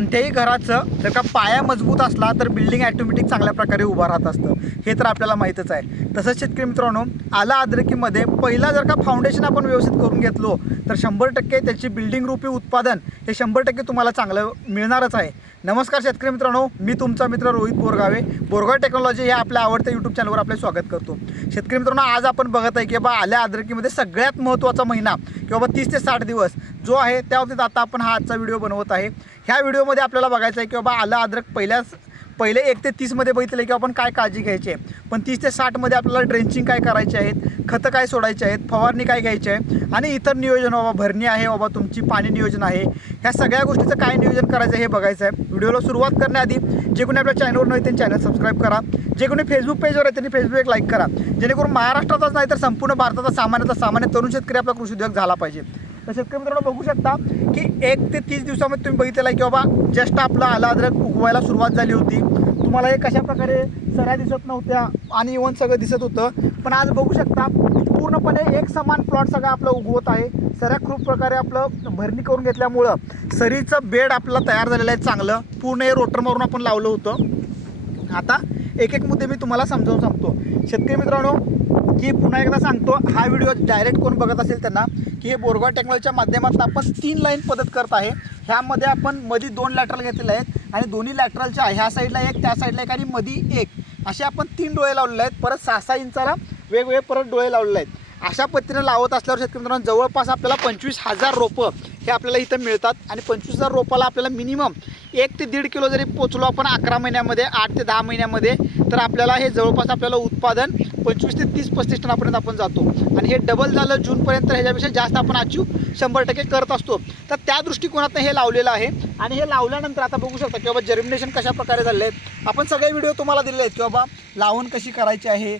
कोणत्याही घराचं जर का पाया मजबूत असला तर बिल्डिंग ॲटोमॅटिक चांगल्या प्रकारे उभं राहत असतं. हे तर आपल्याला माहीतच आहे. तसंच शेतकरी मित्रांनो आला आद्रकीमध्ये पहिला जर का फाउंडेशन आपण व्यवस्थित करून घेतलो तर शंभर टक्के त्याची बिल्डिंग रूपी उत्पादन हे शंभर टक्के तुम्हाला चांगलं मिळणारच आहे. नमस्कार शेतकरी मित्रांनो मी तुमचा मित्र रोहित बोरगावे. बोरगाव टेक्नॉलॉजी हे आपल्या आवडत्या यूट्यूब चॅनलवर आपले स्वागत करतो. शेतकरी मित्रांनो आज आपण बघत आहे की बाबा आल्या अद्रकीमध्ये सगळ्यात महत्त्वाचा महिना की बाबा तीस ते साठ दिवस जो आहे त्या बाबतीत आता आपण हा आजचा व्हिडिओ बनवत आहे. ह्या व्हिडिओमध्ये आपल्याला बघायचं आहे की बाबा आलं अद्रक पहिल्याच पहिले एक ते तीसमध्ये बघितलं की आपण काय काळजी घ्यायची आहे. पण तीस ते साठमध्ये आपल्याला ड्रेंचिंग काय करायचे आहेत खतं काय सोडायचे आहेत फवारणी काय घ्यायची आहे आणि इतर नियोजन बाबा भरणी आहे बाबा तुमची पाणी नियोजन आहे. ह्या सगळ्या गोष्टीचं काय नियोजन करायचं आहे हे बघायचं आहे. व्हिडिओला सुरुवात करण्याआधी जे कोणी आपल्या चॅनलवर नाही त्यांनी चॅनल सबस्क्राईब करा. जे कोणी फेसबुक पेजवर आहे त्यांनी फेसबुक एक लाईक करा. जेणेकरून महाराष्ट्रातच नाही तर संपूर्ण भारताचा सामान्यतः सामान्य तरुण शेतकरी आपला कृषी उद्योग झाला पाहिजे. तर शेतकरी मित्रांनो बघू शकता की एक ते तीस दिवसामध्ये तुम्ही बघितलेलं आहे की बाबा जस्ट आपलं आला अद्रक उगवायला सुरुवात झाली होती. तुम्हाला हे कशा प्रकारे सऱ्या दिसत नव्हत्या आणि इवन सगळं दिसत होतं. पण आज बघू शकता पूर्णपणे एक समान प्लॉट सगळं आपलं उगवत आहे. सऱ्या खूप प्रकारे आपलं भरणी करून घेतल्यामुळं सरीचं बेड आपलं तयार झालेलं आहे चांगलं. पूर्ण हे रोटर मारून आपण लावलं होतं. आता एक एक मुद्दे मी तुम्हाला समजावून सांगतो. शेतकरी मित्रांनो की पुन्हा एकदा सांगतो हा व्हिडिओ डायरेक्ट कोण बघत असेल त्यांना की हे बोरगाव टेक्नॉलॉजीच्या माध्यमातून आपण तीन लाईन पद्धत करत आहे. ह्यामध्ये आपण मध्ये दोन लॅटरल घेतलेले आहेत आणि दोन्ही लॅटरलच्या ह्या साईडला एक त्या साईडला एक आणि मध्ये एक. असे आपण तीन डोळे लावलेले आहेत. परत सहा सहा इंचाला वेगवेगळे परत डोळे लावलेले आहेत. अशा पद्धतीनं लावत असल्यावर शेतकरी मित्रांनो जवळपास आपल्याला पंचवीस हजार रोपं हे आपल्याला इथं मिळतात. आणि पंचवीस हजार रोपाला आपल्याला मिनिमम एक ते दीड किलो जरी पोचलो आपण अकरा महिन्यामध्ये आठ ते दहा महिन्यामध्ये तर आपल्याला हे जवळपास आपल्याला उत्पादन पंचवीस ते तीस पस्तीस टनापर्यंत आपण जातो. आणि हे डबल झालं जूनपर्यंत तर ह्याच्यापेक्षा जास्त आपण अचीव शंभर टक्के करत असतो. तर त्या दृष्टिकोनातनं हे लावलेलं आहे. आणि हे लावल्यानंतर आता बघू शकता की बाबा जर्मिनेशन कशा प्रकारे झाले आहेत आपण सगळे व्हिडिओ तुम्हाला दिलेले आहेत की बाबा लावण कशी करायची आहे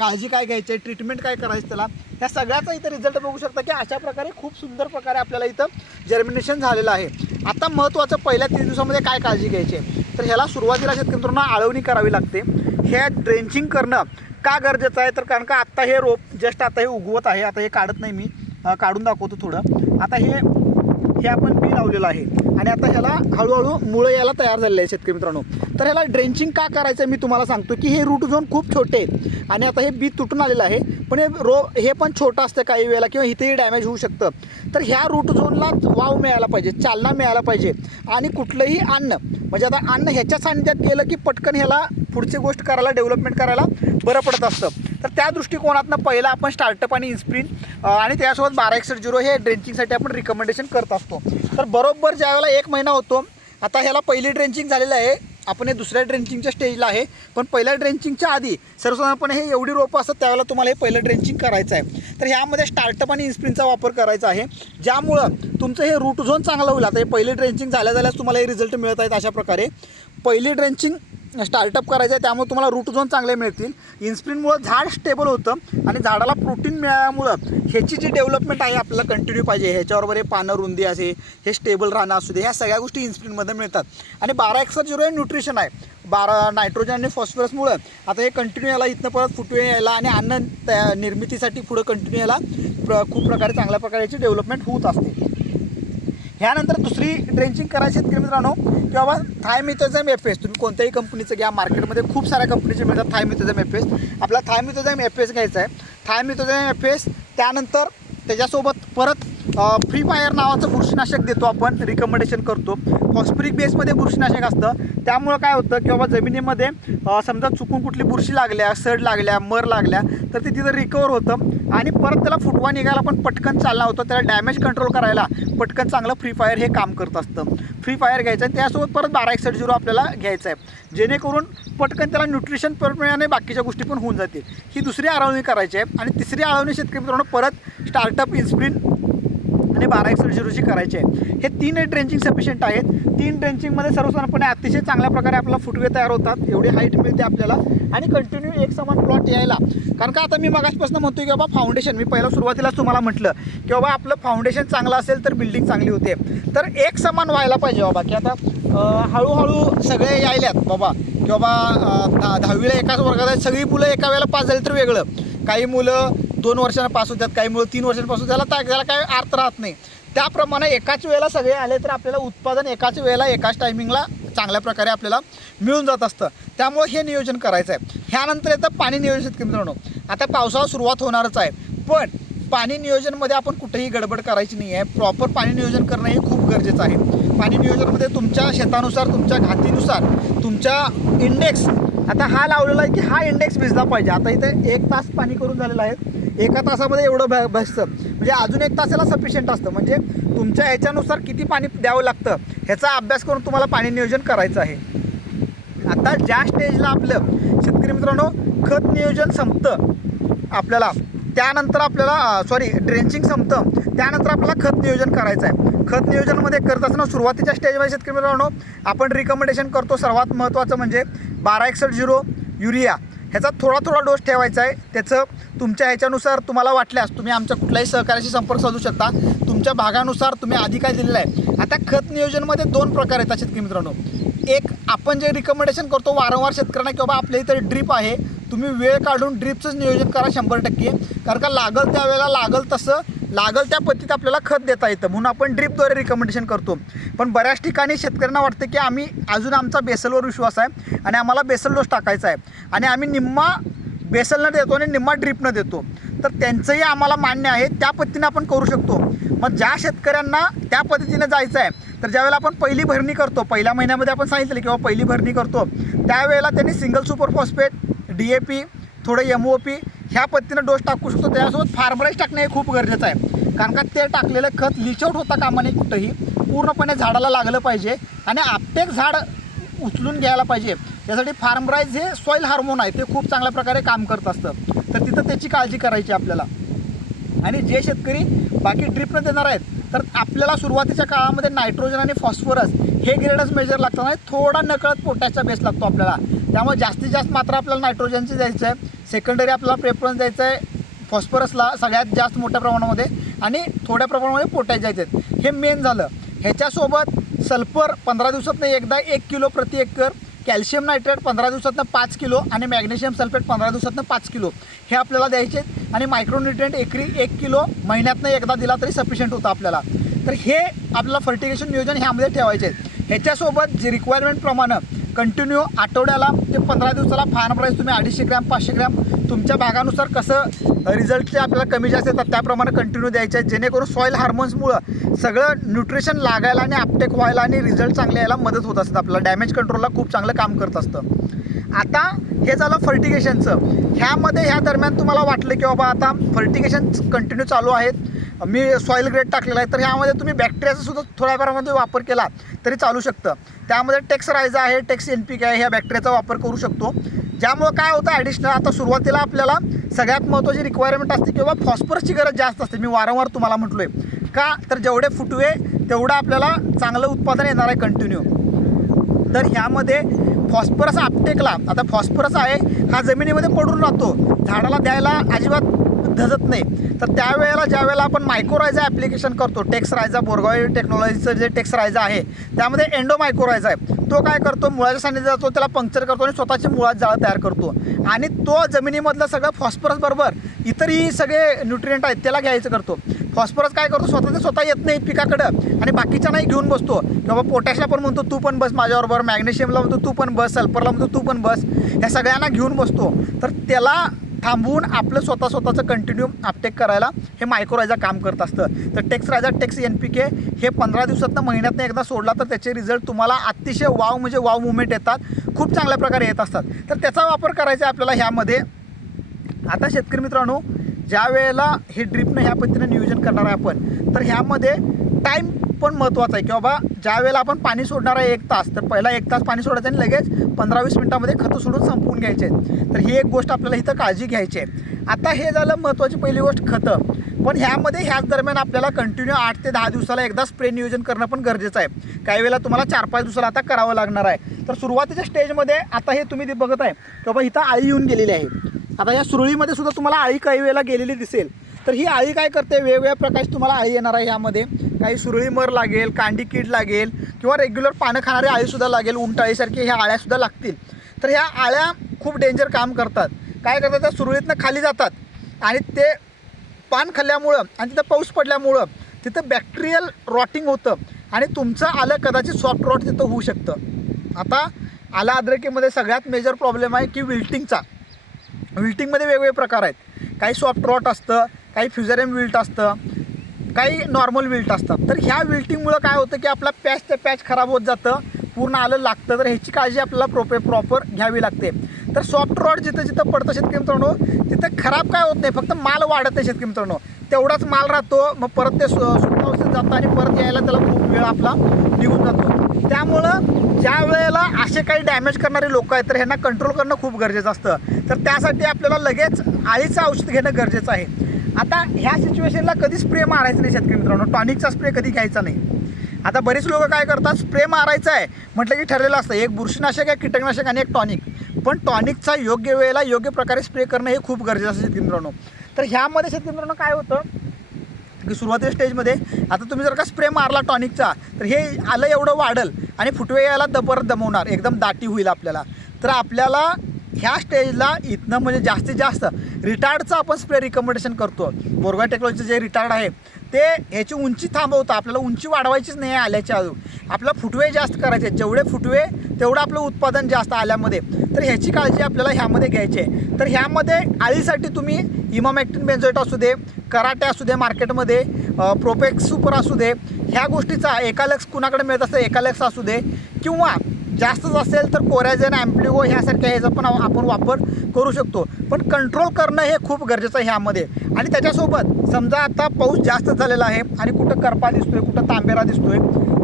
काळजी काय घ्यायची आहे ट्रीटमेंट काय करायचं त्याला ह्या सगळ्याचा इथं रिझल्ट बघू शकता की अशा प्रकारे खूप सुंदर प्रकारे आपल्याला इथं जर्मिनेशन झालेलं आहे. आता महत्त्वाचं पहिल्या तीन दिवसामध्ये काय काळजी घ्यायची आहे? तर ह्याला सुरुवातीला शेतकऱ्यांना आळवणी करावी लागते. हे ड्रेंचिंग करणं का गरजेचं आहे? तर कारण का आत्ता हे रोप जस्ट आता हे उगवत आहे. आता हे काढत नाही मी. काढून दाखवतो थोडं. आता हे हे आपण बी लावलेलं आहे. आणि आता ह्याला हळूहळू मुळं यायला तयार झालेले आहे शेतकरी मित्रांनो. तर ह्याला ड्रेंचिंग का करायचं आहे मी तुम्हाला सांगतो की हे रूट झोन खूप छोटे आहेत. आणि आता हे बी तुटून आलेलं आहे. पण हे रो हे पण छोटं असतं काही वेळेला किंवा इथेही डॅमेज होऊ शकतं. तर ह्या रूट झोनला वाव मिळायला पाहिजे चालना मिळायला पाहिजे. आणि कुठलंही अन्न म्हणजे आता अन्न ह्याच्या सानिध्यात गेलं की पटकन ह्याला पुढची गोष्ट करायला डेव्हलपमेंट करायला बरं पडत असतं. तर त्या दृष्टिकोनातनं पहिलं आपण स्टार्टअप आणि इन्स्प्रिन आणि त्यासोबत बारा एकसष्ट झिरो हे ड्रेंचिंगसाठी आपण रिकमेंडेशन करत असतो. तर बरोबर ज्यावेळेला एक महिना होतो आता ह्याला पहिली ड्रेंचिंग झालेलं आहे. आपण हे दुसऱ्या ड्रेंचिंगच्या स्टेजला आहे. पण पहिल्या ड्रेंचिंगच्या आधी सर्वसाधारणपणे हे एवढी रोपं असतात त्यावेळेला तुम्हाला हे पहिलं ड्रेंचिंग करायचं आहे. तर ह्यामध्ये स्टार्टअप आणि इन्स्प्रिनचा वापर करायचा आहे. ज्यामुळं तुमचं हे रूट झोन चांगलं होईल. आता हे पहिली ड्रेंचिंग झाल्या झाल्यास तुम्हाला हे रिझल्ट मिळत आहेत अशा प्रकारे. पहिली ड्रेंचिंग स्टार्टअप करायचं आहे त्यामुळे तुम्हाला रूट झोन चांगले मिळतील. इन्स्प्रिनमुळं झाड स्टेबल होतं आणि झाडाला प्रोटीन मिळाल्यामुळं ह्याची जी डेव्हलपमेंट आहे आपल्याला कंटिन्यू पाहिजे. ह्याच्याबरोबर हे पानं रुंदी असे हे स्टेबल राहणं असू दे ह्या सगळ्या गोष्टी इन्स्प्रिनमध्ये मिळतात. आणि बारा एक्सर झिरो हे न्यूट्रिशन आहे. बारा नायट्रोजन आणि फॉस्फरसमुळं आता हे कंटिन्यू याला इथनं परत फुटवे यायला आणि अन्न त्या निर्मितीसाठी पुढं कंटिन्यू याला प्र खूप प्रकारे चांगल्या प्रकारे याची डेव्हलपमेंट होत असते. ह्यानंतर दुसरी ड्रेंचिंग करायची शेतकरी मित्रांनो की बाबा थायमिथोझम एफ एस तुम्ही कोणत्याही कंपनीचं घ्या मार्केटमध्ये खूप साऱ्या कंपनीचे मिळतात थायमिथोझम एफ एस आपला थायमिथोझम एफ एस घ्यायचा आहे. थायमिथोझम एफ एस त्यानंतर त्याच्यासोबत परत फ्री फायर नावाचं बुरशीनाशक देतो आपण रिकमेंडेशन करतो. फॉस्फरिक बेसमध्ये बुरशीनाशक असतं. त्यामुळं काय होतं की बाबा जमिनीमध्ये समजा चुकून कुठली बुरशी लागल्या सड लागल्या मर लागल्या तर ते तिथं रिकवर होतं आणि परत त्याला फुटवा निघायला पण पटकन चालला होतं. त्याला डॅमेज कंट्रोल करायला पटकन चांगलं फ्री फायर हे काम करत असतं. फ्री फायर घ्यायचं आहे त्यासोबत परत बारा एकसष्ट झिरो आपल्याला घ्यायचं आहे जेणेकरून पटकन त्याला न्यूट्रिशन परत बाकीच्या गोष्टी पण होऊन जातील. ही दुसरी आळवणी करायची आहे. आणि तिसरी आळवणी शेतकरी मित्रांनो परत स्टार्टअप इन्स्प्रिन आणि बारा एकसष्ट झिरोची करायची आहे. हे तीन ट्रेंचिंग सफिशियंट आहेत. तीन ट्रेंचिंगमध्ये सर्वसाधारणपणे अतिशय चांगल्या प्रकारे आपला फुटवे तयार होतात. एवढी हाईट मिळते आपल्याला. आणि कंटिन्यू एक समान प्लॉट यायला. कारण का आता मी मगाचपासून म्हणतो की बाबा फाउंडेशन मी पहिला सुरुवातीलाच तुम्हाला म्हटलं की बाबा आपलं फाउंडेशन चांगलं असेल तर बिल्डिंग चांगली होते. तर एक समान व्हायला पाहिजे बाबा की आता हळूहळू सगळे यायल्यात बाबा. की बाबा दहा दहावीला एकाच वर्गात आहेत. सगळी मुलं एका वेळेला पास झाली तर वेगळं. काही मुलं दोन वर्षांपासून त्यात काही मुळे तीन वर्षांपासून त्याला त्या- त्याला काय अर्थ राहत नाही. त्याप्रमाणे एकाच वेळेला सगळे आले तर आपल्याला उत्पादन एकाच वेळेला एकाच टायमिंगला चांगल्या प्रकारे आपल्याला मिळून जात असतं. त्यामुळे हे नियोजन करायचं आहे ह्यानंतर येतं पाणी नियोजन शेतकरी मित्रांनो. आता पावसाळा सुरुवात होणारच आहे. पण पाणी नियोजनमध्ये आपण कुठेही गडबड करायची नाही आहे. प्रॉपर पाणी नियोजन करणं हे खूप गरजेचं आहे. पाणी नियोजनमध्ये तुमच्या शेतानुसार तुमच्या घातीनुसार तुमच्या इंडेक्स आता हा लावलेला आहे की हा इंडेक्स भिजला पाहिजे. आता इथे एक तास पाणी करून झालेला आहे. एका तासामध्ये एवढं भ बसतं. म्हणजे अजून एक तासाला सफिशियंट असतं. म्हणजे तुमच्या ह्याच्यानुसार किती पाणी द्यावं लागतं ह्याचा अभ्यास करून तुम्हाला पाणी नियोजन करायचं आहे. आता ज्या स्टेजला आपलं शेतकरी मित्रांनो खत नियोजन संपतं आपल्याला त्यानंतर आपल्याला सॉरी ड्रेंचिंग संपतं. त्यानंतर आपल्याला खत नियोजन करायचं आहे. खत नियोजनमध्ये करत असताना सुरुवातीच्या स्टेजमध्ये शेतकरी मित्रांनो आपण रिकमेंडेशन करतो सर्वात महत्त्वाचं म्हणजे बारा एकसष्ट झिरो युरिया. ह्याचा थोडा थोडा डोस ठेवायचा आहे. त्याचं तुमच्या ह्याच्यानुसार तुम्हाला वाटल्यास तुम्ही आमच्या कुठल्याही सहकार्याशी संपर्क साधू शकता. तुमच्या भागानुसार तुम्ही आधी काय दिलेलं आहे. आता खत नियोजनमध्ये दोन प्रकार येतात शेतकरी मित्रांनो. एक आपण जे रिकमेंडेशन करतो वारंवार शेतकऱ्यांना की बाबा आपल्या इथे ड्रीप आहे. तुम्ही वेळ काढून ड्रीपचंच नियोजन करा शंभर टक्के. कारण का लागल त्यावेळेला लागल तसं लागल त्या पद्धतीत आपल्याला खत देता येतं म्हणून आपण ड्रीपद्वारे रिकमेंडेशन करतो. पण बऱ्याच ठिकाणी शेतकऱ्यांना वाटतं की आम्ही अजून आमचा बेसलवर विश्वास आहे आणि आम्हाला बेसल डोस टाकायचा आहे. आणि आम्ही निम्मा बेसलनं देतो आणि निम्मा ड्रीपनं देतो. तर त्यांचंही आम्हाला मान्य आहे त्या पद्धतीनं आपण करू शकतो. मग ज्या शेतकऱ्यांना त्या पद्धतीनं जायचं आहे तर ज्यावेळेला आपण पहिली भरणी करतो पहिल्या महिन्यामध्ये आपण सांगितलं किंवा पहिली भरणी करतो त्यावेळेला त्यांनी single super phosphate D A P थोडं एम ओ पी ह्या पद्धतीनं डोस टाकू शकतो. त्यासोबत फार्मराईज टाकणे हे खूप गरजेचं आहे. कारण का ते टाकलेलं खत लिचआउट होता कामा नये कुठंही. पूर्णपणे झाडाला लागलं पाहिजे आणि आपटेक झाड उचलून घ्यायला पाहिजे. यासाठी फार्मराईज हे सॉईल हार्मोन आहे. ते खूप चांगल्या प्रकारे काम करत असतं. तर तिथं त्याची काळजी करायची आपल्याला. आणि जे शेतकरी बाकी ड्रिपनं देणार आहेत तर आपल्याला सुरुवातीच्या काळामध्ये नायट्रोजन आणि फॉस्फरस हे ग्रेडच मेजर लागतात आणि थोडा नकळत पोटॅशचा बेस लागतो आपल्याला. त्यामुळे जास्तीत जास्त मात्रा आपल्याला नायट्रोजनची द्यायचं आहे. सेकंडरी आपला प्रेफरन्स द्यायचं आहे. फॉस्फरसला सगळ्यात जास्त मोठ्या प्रमाणामध्ये आणि थोड्या प्रमाणामध्ये पोटॅश द्यायचे हे मेन झालं. ह्याच्यासोबत सल्फर पंधरा दिवसातनं एकदा एक किलो प्रति एकर कॅल्शियम नायट्रेट पंधरा दिवसातनं पाच किलो आणि मॅग्नेशियम सल्फेट पंधरा दिवसातनं पाच किलो. हे आपल्याला द्यायचे आहेत आणि मायक्रोन्युट्रियंट एकरी एक किलो महिन्यातनं एकदा दिला तरी सफिशियंट होतं आपल्याला. तर हे आपल्याला फर्टिगेशन नियोजन ह्यामध्ये ठेवायचे आहेत. ह्याच्यासोबत जे रिक्वायरमेंटप्रमाणे कंटिन्यू आठवड्याला ते पंधरा दिवसाला फार्म प्राईस तुम्ही अडीचशे ग्रॅम पाचशे ग्रॅम तुमच्या भागानुसार कसं रिझल्टचे आपल्याला कमी जास्त येतात त्याप्रमाणे कंटिन्यू द्यायचे आहेत. जेणेकरून सॉईल हार्मोन्समुळं सगळं न्यूट्रिशन लागायला आणि अपटेक व्हायला आणि रिझल्ट चांगले यायला मदत होत असतात आपल्याला. डॅमेज कंट्रोलला खूप चांगलं काम करत असतं. आता हे झालं फर्टिगेशनचं ह्यामध्ये ह्या दरम्यान तुम्हाला वाटलं की बाबा आता फर्टिगेशन कंटिन्यू चालू आहेत. मी सॉईल ग्रेड टाकलेला आहे तर ह्यामध्ये तुम्ही बॅक्टेरियाचा सुद्धा थोड्या प्रमाणामध्ये वापर केला तरी चालू शकतं. त्यामध्ये टेक्स रायझा आहे टेक्स एन पी के आहे ह्या बॅक्टेरियाचा वापर करू शकतो. ज्यामुळं काय होतं ॲडिशनल आता सुरुवातीला आपल्याला सगळ्यात महत्त्वाची रिक्वायरमेंट असते किंवा फॉस्फरसची गरज जास्त असते. मी वारंवार तुम्हाला म्हटलो आहे का? तर जेवढे फुटवे तेवढं आपल्याला चांगलं उत्पादन येणार आहे कंटिन्यू तर ह्यामध्ये फॉस्फरस आपटेकला आता फॉस्फरस आहे हा जमिनीमध्ये पडून राहतो. झाडाला द्यायला अजिबात धजत नाही. तर त्यावेळेला ज्या वेळेला आपण मायक्रोरायझा ॲप्लिकेशन करतो टेक्स रायझा बोरगाव टेक्नॉलॉजीचं जे टेक्स रायझा आहे त्यामध्ये एंडो मायक्रोरायझा आहे. तो काय करतो? मुळाच्या सान्निध्यात जातो त्याला पंक्चर करतो आणि स्वतःची मुळात जाळं तयार करतो. आणि तो जमिनीमधलं सगळं फॉस्फरस बरोबर इतरही सगळे न्यूट्रियंट आहेत त्याला घ्यायचं करतो. फॉस्फरस काय करतो? स्वतः ते स्वतः येत नाही पिकाकडं आणि बाकीच्या नाही घेऊन बसतो. किंवा पोटॅशला पण म्हणतो तू पण बस माझ्याबरोबर मॅग्नेशियमला म्हणतो तू पण बस सल्फरला म्हणतो तू पण बस. ह्या सगळ्यांना घेऊन बसतो. तर त्याला थांबवून आपलं स्वतः स्वतःचं कंटिन्यू अपटेक करायला हे मायक्रोरायझा काम करत असतं. तर Tex Rhiza Tex N P K हे पंधरा दिवसातनं महिन्यातनं एकदा सोडला तर त्याचे रिझल्ट तुम्हाला अतिशय वाव म्हणजे वाव मुवमेंट येतात. खूप चांगल्या प्रकारे येत असतात. तर त्याचा वापर करायचा आहे आपल्याला ह्यामध्ये. आता शेतकरी मित्रांनो ज्या वेळेला हे ड्रिपनं ह्या पद्धतीनं नियोजन करणार आहे आपण तर ह्यामध्ये टाईम पण महत्त्वाचा आहे. की बाबा ज्या वेळेला आपण पाणी सोडणार आहे एक तास तर पहिला एक तास पाणी सोडायचं आणि लगेच पंधरा वीस मिनटामध्ये खतं सोडून संपवून घ्यायचे आहेत. तर ही एक गोष्ट आपल्याला इथं काळजी घ्यायची आहे. आता हे झालं महत्त्वाची पहिली गोष्ट खतं. पण ह्यामध्ये ह्याच दरम्यान आपल्याला कंटिन्यू आठ ते दहा दिवसाला एकदा स्प्रे नियोजन करणं पण गरजेचं आहे. काही वेळेला तुम्हाला चार पाच दिवसाला आता करावं लागणार आहे. तर सुरुवातीच्या स्टेजमध्ये आता हे तुम्ही ते बघत आहे की बाबा इथं आळी येऊन गेलेली आहे. आता या सुरळीमध्ये सुद्धा तुम्हाला आळी काही वेळेला गेलेली दिसेल. तर ही आळी काय करते? वेगवेगळ्या प्रकारची तुम्हाला आळी येणार आहे यामध्ये काही सुरळी मर लागेल कांडी कीड लागेल किंवा रेग्युलर पानं खाणारी आळीसुद्धा लागेल उंटाळीसारखी ह्या आळ्यासुद्धा लागतील. तर ह्या आळ्या खूप डेंजर काम करतात. काय करतात? त्या सुरळीतनं खाली जातात. आणि ते पान खाल्ल्यामुळं आणि तिथं पाऊस पडल्यामुळं तिथं बॅक्टेरियल रॉटिंग होतं. आणि तुमचं आलं कदाचित सॉफ्ट रॉट तिथं होऊ शकतं. आता आला अद्रकीमध्ये सगळ्यात मेजर प्रॉब्लेम आहे की विल्टिंगचा विल्टिंगमध्ये वेगवेगळे प्रकार आहेत. काही सॉफ्ट रॉट असतं काही फ्युझरेम विल्ट असतं काही नॉर्मल विल्ट असतात. तर ह्या विल्टिंगमुळं काय होतं की आपला पॅच ते पॅच खराब होत जातं पूर्ण आलं लागतं. तर ह्याची काळजी आपल्याला प्रोपे प्रॉपर घ्यावी लागते. तर सॉफ्ट रॉड जिथं जिथं पडतं शेतकरी मित्रांनो तिथं खराब काय होत नाही फक्त माल वाढत आहे शेतकरी मित्रांनो. तेवढाच माल राहतो मग परत ते सु सुटणावस्थेत जातं आणि परत यायला त्याला खूप वेळ आपला निघून जातो. त्यामुळं ज्या वेळेला असे काही डॅमेज करणारे लोक आहेत तर ह्यांना कंट्रोल करणं खूप गरजेचं असतं. तर त्यासाठी आपल्याला लगेच आळीचं औषध घेणं गरजेचं आहे. आता ह्या सिच्युएशनला कधी स्प्रे मारायचं नाही शेतकरी मित्रांनो. टॉनिकचा स्प्रे कधी घ्यायचा नाही. आता बरेच लोक काय करतात स्प्रे मारायचा आहे. म्हटलं की ठरलेलं असतं एक बुरशीनाशक एक कीटकनाशक आणि एक टॉनिक पण टॉनिकचा योग्य वेळेला योग्य प्रकारे स्प्रे करणं हे खूप गरजेचं असतं शेतकरी मित्रांनो. तर ह्यामध्ये शेतकरी मित्रांनो काय होतं की सुरुवातीच्या स्टेजमध्ये आता तुम्ही जर का स्प्रे मारला टॉनिकचा तर हे आलं एवढं वाढल आणि फुटवे यायला दबर दमवणार एकदम दाटी होईल आपल्याला. तर आपल्याला ह्या स्टेजला इथनं म्हणजे जास्तीत जास्त रिटार्डचं आपण स्प्रे रिकमेंडेशन करतो. बोरगा टेक्नॉलॉजीचं जे रिटार्ड आहे ते ह्याची उंची थांबवतं. आपल्याला उंची वाढवायचीच नाही आहे आल्याच्या अजून. आपला फुटवे जास्त करायचे जेवढे फुटवे तेवढं आपलं उत्पादन जास्त आल्यामध्ये. तर ह्याची काळजी आपल्याला ह्यामध्ये घ्यायची आहे. तर ह्यामध्ये आळीसाठी तुम्ही इमामॅक्टिन बेन्झोएट असू दे कराटे असू दे मार्केटमध्ये प्रोपेक्स सुपर असू दे ह्या गोष्टीचा एकालक्स कुणाकडे मिळत असतं? एकालक्स असू दे. किंवा जास्तच असेल तर कोरॅझन ॲम्प्लिगो ह्यासारख्या ह्याचा पण आपण वापर करू शकतो. पण कंट्रोल करणं हे खूप गरजेचं आहे ह्यामध्ये. आणि त्याच्यासोबत समजा आता पाऊस जास्त झालेला आहे आणि कुठं करपा दिसतोय कुठं तांबेरा दिसतोय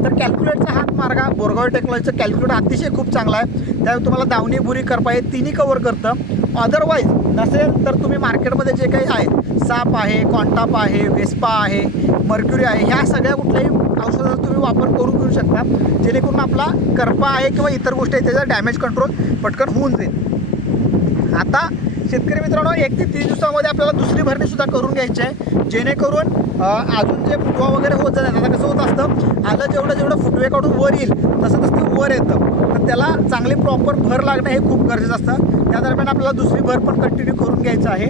तर कॅल्क्युलेटचा हात मार्गा. बोरगाव टेक्नॉलॉजीचं कॅल्क्युलेटर अतिशय खूप चांगला आहे. त्यावेळी तुम्हाला दावणी बुरी करपा हे तिन्ही कवर करतं. अदरवाईज नसेल तर तुम्ही मार्केटमध्ये जे काही आहे साप आहे कॉन्टाप आहे वेस्पा आहे मर्क्युरी आहे ह्या सगळ्या कुठल्याही औषधाचा तुम्ही वापर करून घेऊ शकता जेणेकरून आपला करपा आहे किंवा इतर गोष्टी आहेत त्याचा डॅमेज कंट्रोल पटकन होऊन जाईल. आता शेतकरी मित्रांनो एक ते तीस दिवसामध्ये आपल्याला दुसरी भरणीसुद्धा करून घ्यायची आहे जेणेकरून अजून जे फुटवा वगैरे होत जातात आता कसं होत असतं आलं जेवढं जेवढं फुटवे काढून वर येईल तसं तसं ते वर येतं. तर त्याला चांगली प्रॉपर भर लागणं हे खूप गरजेचं असतं. त्या दरम्यान आपल्याला दुसरी भर पण कंटिन्यू करून घ्यायचं आहे.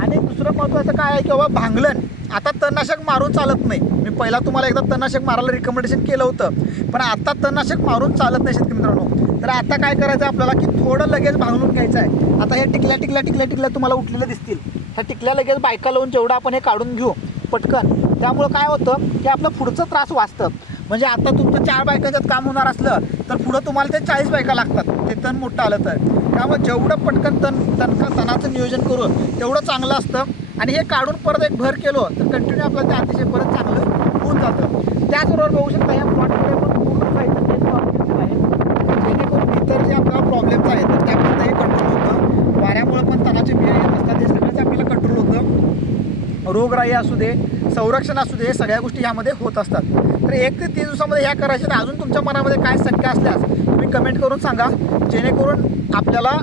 आणि दुसरं महत्त्वाचं काय आहे की बाबा भांगलन. आता तणनाशक मारून चालत नाही. मी पहिला तुम्हाला एकदा तणनाशक मारायला रिकमेंडेशन केलं होतं. पण आता तणनाशक मारून चालत नाही शेतकरी मित्रांनो. तर आता काय करायचं आहे आपल्याला की थोडं लगेच भांगलून घ्यायचं आहे. आता हे टिकल्या टिकल्या टिकल्या टिकल्या तुम्हाला उठलेल्या दिसतील. ह्या टिकल्या लगेच बायका लावून जेवढं आपण हे काढून घेऊ पटकन. त्यामुळं काय होतं की आपलं पुढचं त्रास वाचतं. म्हणजे आता तुमचं चार बायकांच्यात काम होणार असलं तर पुढं तुम्हाला ते चाळीस बायका लागतात. ते तण मोठं आलं तर. त्यामुळे जेवढं पटकन तण तणका तणाचं नियोजन करू तेवढं चांगलं असतं. आणि हे काढून परत एक भर केलो तर कंटिन्यू आपल्याला ते अतिशय परत चांगलं होऊन जातं. त्याचबरोबर बघू शकता ह्या प्लॉटमध्ये पण पूर्ण आहे जेणेकरून इतर जे आपल्याला प्रॉब्लेम्स आहेत तर हे कंट्रोल होतं. वाऱ्यामुळे पण तणाचे बिया येत असतात ते सगळंच आपल्याला कंट्रोल होतं. रोगराई असू दे संरक्षण असू दे सगळ्या गोष्टी ह्यामध्ये होत असतात. तर एक ते तीन दिवसामध्ये ह्या करायच्या तर अजून तुमच्या मनामध्ये काय शक्य असल्यास तुम्ही कमेंट करून सांगा. जेणेकरून आपल्याला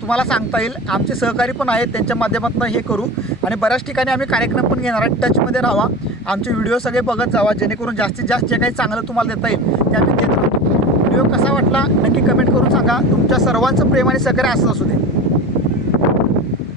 तुम्हाला सांगता येईल. आमचे सहकारी पण आहेत त्यांच्या माध्यमातून हे करू. आणि बऱ्याच ठिकाणी आम्ही कार्यक्रम पण घेणार आहे टचमध्ये राहा आमचे व्हिडिओ सगळे बघत जावा. जेणेकरून जास्तीत जास्त जे काही चांगलं तुम्हाला देता येईल ते आम्ही देत राहतो व्हिडिओ कसा वाटला नक्की कमेंट करून सांगा. तुमच्या सर्वांचं प्रेम आणि सहकार्य असंच असू दे.